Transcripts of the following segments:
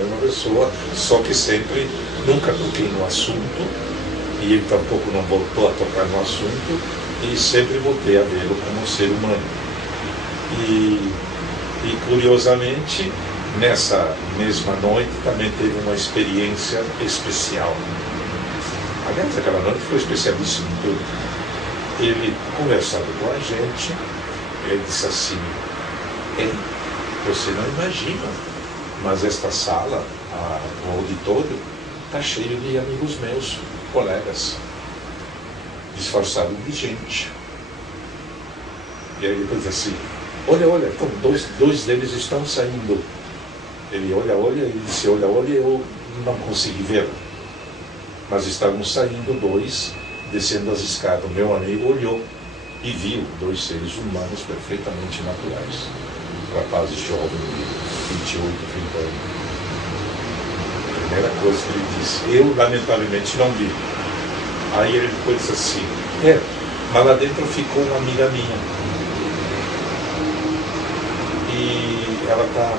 É uma pessoa, só que sempre, nunca toquei no assunto, e ele tampouco não voltou a tocar no assunto, e sempre voltei a vê-lo como ser humano. E curiosamente, nessa mesma noite também teve uma experiência especial. Aliás, aquela noite foi especialíssima em tudo. Ele, conversando com a gente, ele disse assim: você não imagina, mas esta sala, o auditório, está cheio de amigos meus, colegas, disfarçados de gente. E aí ele diz assim: olha, então, dois deles estão saindo. Ele olha, ele disse: olha, eu não consegui ver. Mas estavam saindo dois, descendo as escadas. O meu amigo olhou e viu dois seres humanos perfeitamente naturais. Rapazes jovens de 28, 30 anos. A primeira coisa que ele disse: eu lamentavelmente não vi. Aí ele depois disse assim: mas lá dentro ficou uma amiga minha. E ela está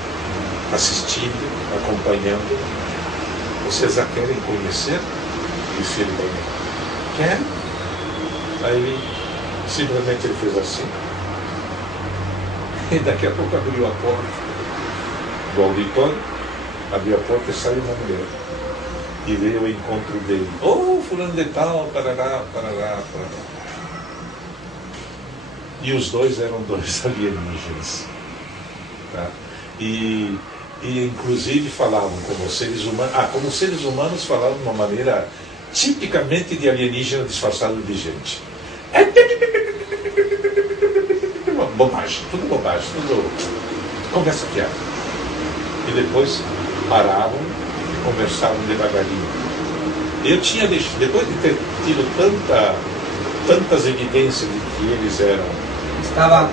assistindo, acompanhando. Vocês a querem conhecer? Disse ele para mim. Quer? Aí ele, simplesmente ele fez assim. E daqui a pouco abriu a porta do auditório, abriu a porta e saiu uma mulher. E veio ao encontro dele. Fulano de tal, parará. E os dois eram dois alienígenas. Tá? E inclusive falavam como seres humanos. Como seres humanos falavam de uma maneira tipicamente de alienígena disfarçado de gente. Bobagem, tudo conversa fiada. E depois paravam e conversavam devagarinho. Eu tinha deixado, depois de ter tido tantas evidências de que eles eram... Estavam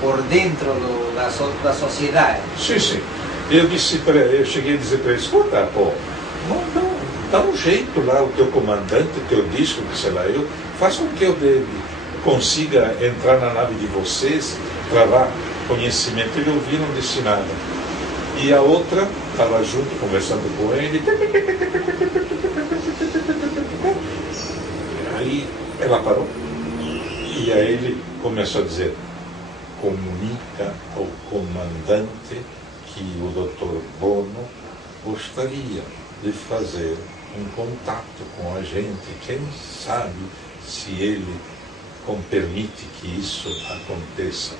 por dentro da sociedade. Sim. Eu cheguei a dizer para eles: escuta, dá um jeito lá, o teu comandante, o teu disco, que sei lá, eu faço com que eu consiga entrar na nave de vocês, travar conhecimento. Ele ouviu, não disse nada. E a outra estava junto, conversando com ele. Aí ela parou. E aí ele começou a dizer: comunica ao comandante que o Dr. Bono gostaria de fazer um contato com a gente. Quem sabe se ele permite que isso aconteça.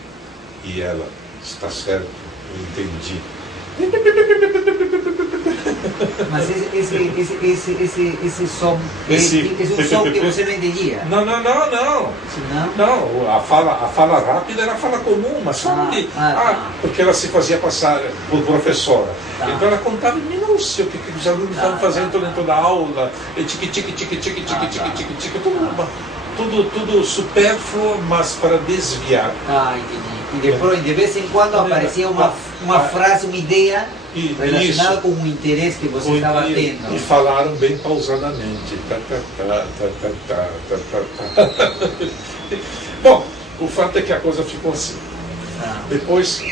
E ela: está certo, eu entendi. Mas esse som, esse som que você não entendia? Não. A fala rápida era a fala comum, mas porque ela se fazia passar por professora. Então ela contava em minúcia o que os alunos estavam fazendo dentro da aula, tudo supérfluo, mas para desviar. Entendi. E depois, de vez em quando, aparecia uma frase, uma ideia relacionada com o interesse que você estava tendo. E falaram bem pausadamente. Bom, o fato é que a coisa ficou assim. Depois,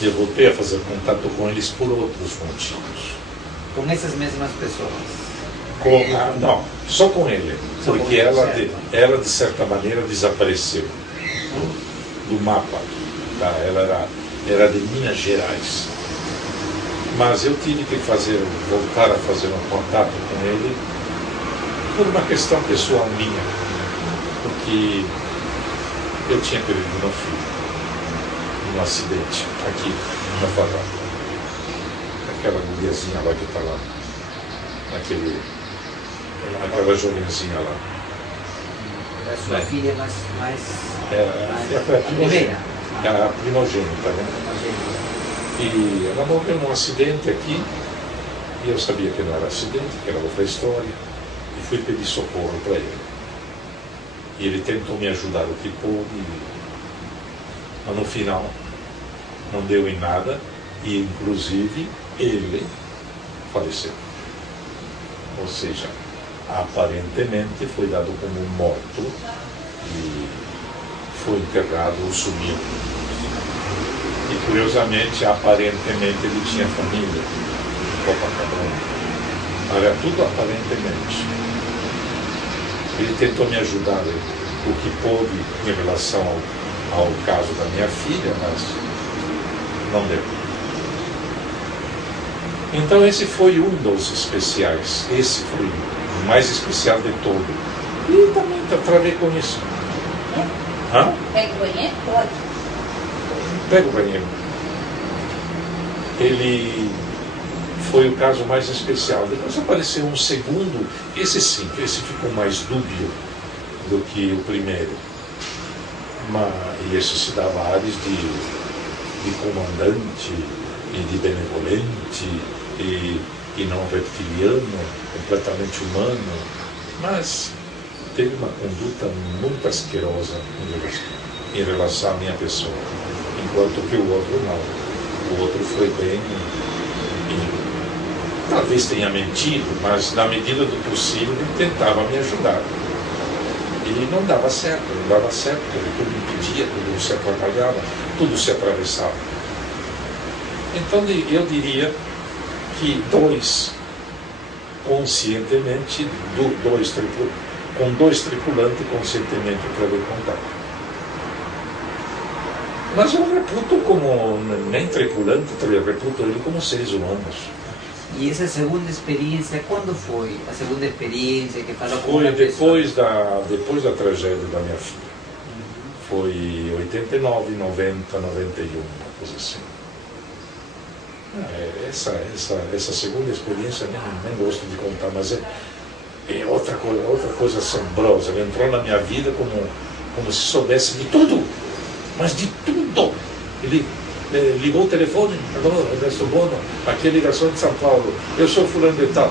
eu voltei a fazer contato com eles por outros motivos. Com essas mesmas pessoas? Não, só com ele. Porque ela, de certa maneira, desapareceu do mapa. Tá? Ela era de Minas Gerais. Mas eu tive que voltar a fazer um contato com ele por uma questão pessoal minha. Porque eu tinha perdido meu filho num acidente aqui na favela. Aquela guriazinha lá que está lá. Aquela jovenzinha lá. A sua filha mais a primogênita, né? E ela morreu num acidente aqui, e eu sabia que não era acidente, que era outra história, e fui pedir socorro para ele. E ele tentou me ajudar o que pôde, mas no final não deu em nada, e inclusive ele faleceu. Ou seja, aparentemente foi dado como morto e foi enterrado ou sumiu. E curiosamente, aparentemente, ele tinha família em Copacabana. Era tudo aparentemente. Ele tentou me ajudar o que pôde em relação ao caso da minha filha, mas não deu. Então esse foi um dos especiais. Esse foi o mais especial de todo. E também travei com isso. Hã? Pega o banheiro? Pode. Pega o banheiro. Ele foi o caso mais especial. Depois apareceu um segundo. Esse sim, esse ficou mais dúbio do que o primeiro. E esse se dava ares de comandante e de benevolente e não reptiliano, completamente humano, mas teve uma conduta muito asquerosa em relação à minha pessoa, enquanto que o outro não. O outro foi bem, talvez tenha mentido, mas na medida do possível ele tentava me ajudar. E não dava certo, tudo impedia, tudo se atrapalhava, tudo se atravessava. Então eu diria que conscientemente, com dois tripulantes conscientemente travei contato. Mas eu reputo como, nem tripulante, eu reputo ele como seres humanos. E essa segunda experiência, quando foi? A segunda experiência que falou com Foi uma depois da tragédia da minha filha. Foi 89, 90, 91, uma coisa assim. Essa segunda experiência nem gosto de contar, mas é outra coisa assombrosa. Ele entrou na minha vida como se soubesse de tudo, mas de tudo. Ele ligou o telefone, alô, Ernesto Bono, aqui é a ligação de São Paulo, eu sou fulano de tal,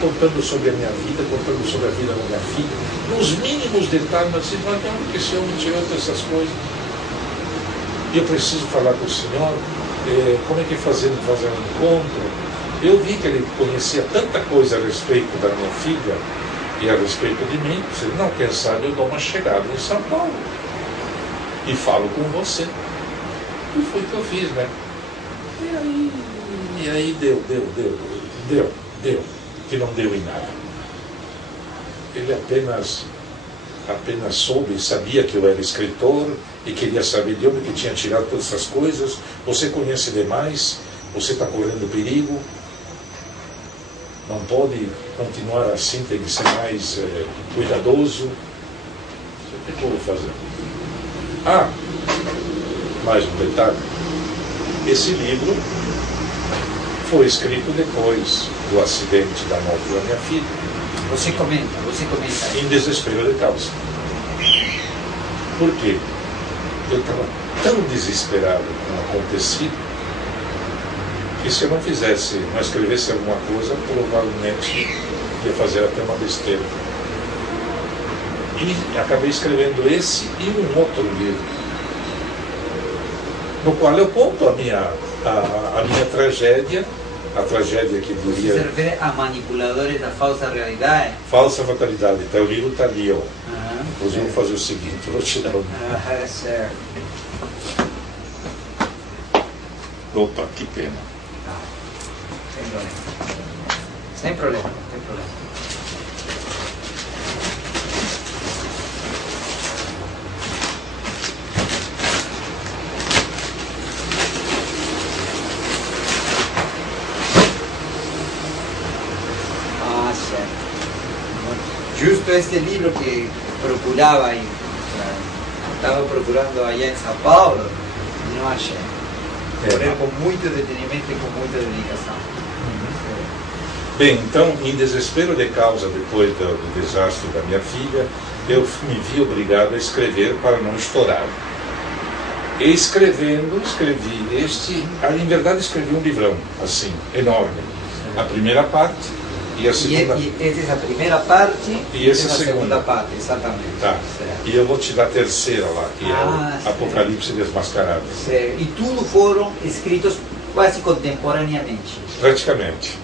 contando sobre a minha vida, contando sobre a vida da minha filha, nos mínimos detalhes, mas assim, não, que esse homem tirou essas coisas. Eu preciso falar com o senhor, como é que fazer um encontro? Eu vi que ele conhecia tanta coisa a respeito da minha filha e a respeito de mim, disse, não, quem sabe eu dou uma chegada em São Paulo e falo com você. E foi o que eu fiz, né? E aí deu, que não deu em nada. Ele apenas soube, sabia que eu era escritor e queria saber de onde que tinha tirado todas essas coisas. Você conhece demais, você está correndo perigo, não pode continuar assim, tem que ser mais cuidadoso. O que eu vou fazer? Mais um detalhe, esse livro foi escrito depois do acidente da morte da minha filha. Você comenta. Em desespero de causa. Por quê? Eu estava tão desesperado com o acontecido que se eu não escrevesse alguma coisa, provavelmente ia fazer até uma besteira. E acabei escrevendo esse e um outro livro, no qual eu conto a minha tragédia, a tragédia que diria... Você se refere a Manipuladores da Falsa Realidade? Falsa Fatalidade. Então, o livro está ali, ó. Inclusive, vou fazer o seguinte, vou tirar o... certo. Opa, que pena. Sem problema. Justo este libro que procuraba ahí, estaba procurando allá en São Paulo, não achei. Porém, com muito detenimento e com muita dedicação. Bem, então, em desespero de causa, depois do desastre da minha filha, eu me vi obrigado a escrever para não estourar. E escrevi em verdade escrevi um livrão, assim, enorme. A primeira parte, e a segunda... essa é a primeira parte e essa é a segunda parte, exatamente. Tá. E eu vou te dar a terceira lá, que é o Apocalipse Desmascarado. Certo. E tudo foram escritos quase contemporaneamente. Praticamente.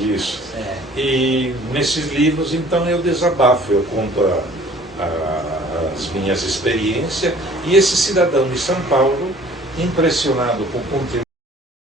Isso. Certo. E nesses livros, então, eu desabafo, eu conto as minhas experiências, e esse cidadão de São Paulo impressionado com o conteúdo